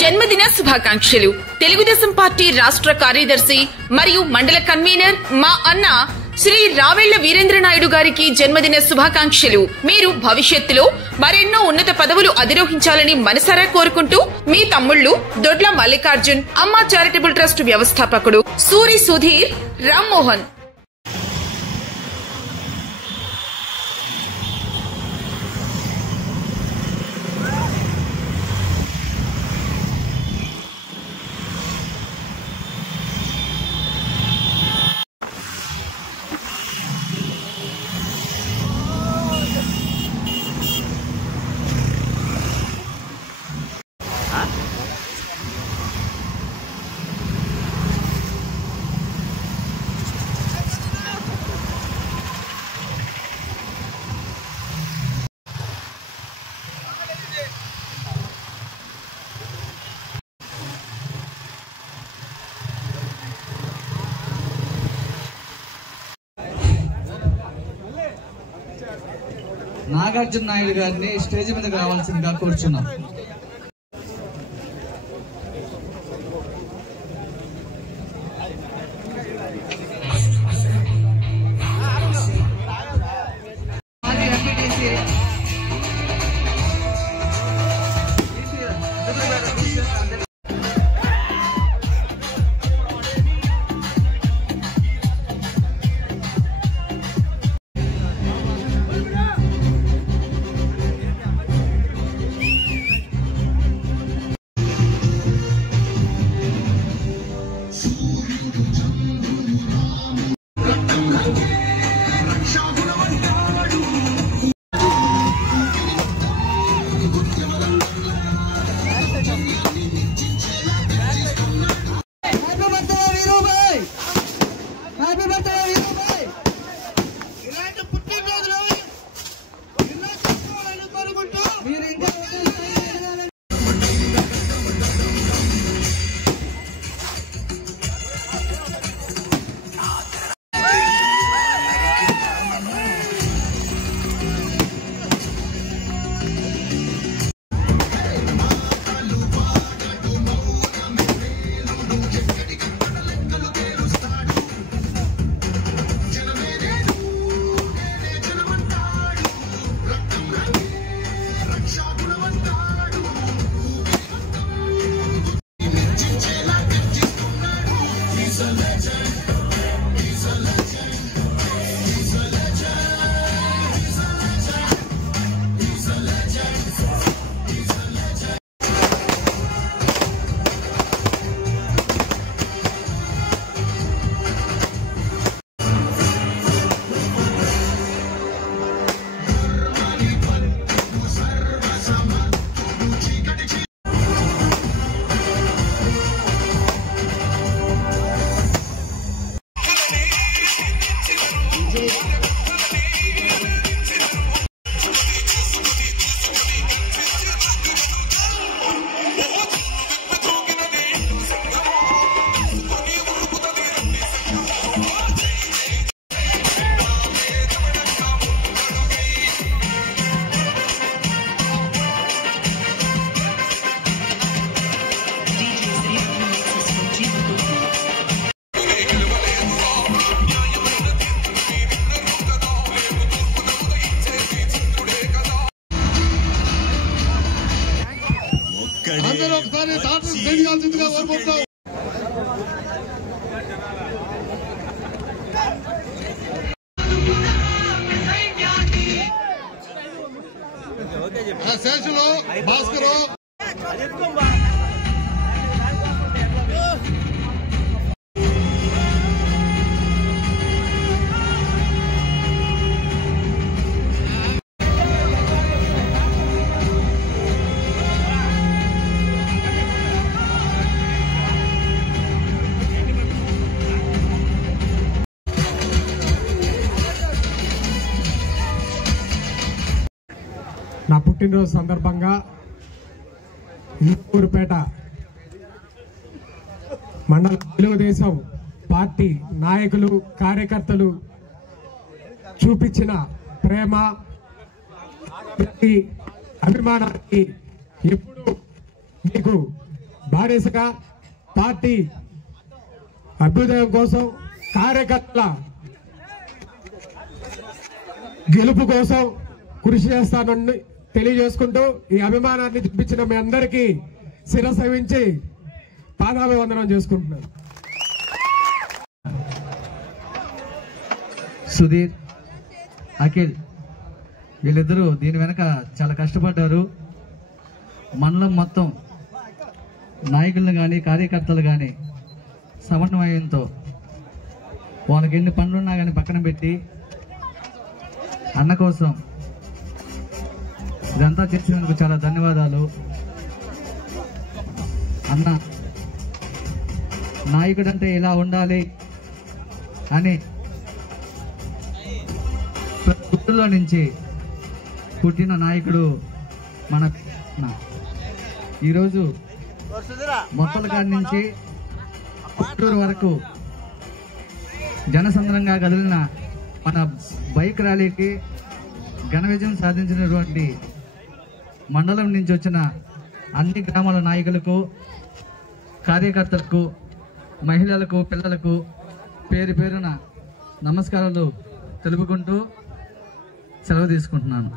జన్మదిన శుభాకాంక్షలు. తెలుగుదేశం పార్టీ రాష్ట్ర కార్యదర్శి మరియు మండల కన్వీనర్ మా అన్న శ్రీ రావెళ్ల వీరేంద్రనాయుడు గారికి జన్మదిన శుభాకాంక్షలు. మీరు భవిష్యత్తులో మరెన్నో ఉన్నత పదవులు అధిరోహించాలని మనసారా కోరుకుంటూ మీ తమ్ముళ్లు దొడ్ల మల్లికార్జున్, అమ్మ చారిటబుల్ ట్రస్ట్ వ్యవస్థాపకుడు సూరి సుధీర్ రామ్మోహన్. నాగార్జున నాయుడు గారిని స్టేజ్ మీదకి రావాల్సిందిగా కోరుచున్నాం. నా పుట్టినరోజు సందర్భంగా ఇందూరుపేట మండల తెలుగుదేశం పార్టీ నాయకులు కార్యకర్తలు చూపించిన ప్రేమ అభిమానానికి ఎప్పుడు మీకు బానిసగా పార్టీ అభ్యుదయం కోసం కార్యకర్తల గెలుపు కోసం కృషి చేస్తానని తెలియజేసుకుంటూ ఈ అభిమానాన్ని చూపించిన మీ అందరికీ శిరస్సు వంచి పాదాభివందనం చేసుకుంటున్నాను. సుధీర్, అఖిల్ వీళ్ళిద్దరూ దీని వెనక చాలా కష్టపడ్డారు. మండలం మొత్తం నాయకులను కానీ కార్యకర్తలు కానీ సమన్వయంతో వాళ్ళకి ఎన్ని పనులున్నా కానీ పక్కన పెట్టి అన్న కోసం ఇదంతా చేసినందుకు చాలా ధన్యవాదాలు. అన్న నాయకుడంటే ఇలా ఉండాలి అని పుట్టులో నుంచి పుట్టిన నాయకుడు మన ఈరోజు మొక్కలకాడి నుంచి పుట్టూరు వరకు జనసంద్రంగా కదిలిన మన బైక్ ర్యాలీకి ఘన విజయం సాధించినటువంటి మండలం నుంచి వచ్చిన అన్ని గ్రామాల నాయకులకు, కార్యకర్తలకు, మహిళలకు, పిల్లలకు పేరు పేరున నమస్కారాలు తెలుపుకుంటూ సెలవు తీసుకుంటున్నాను.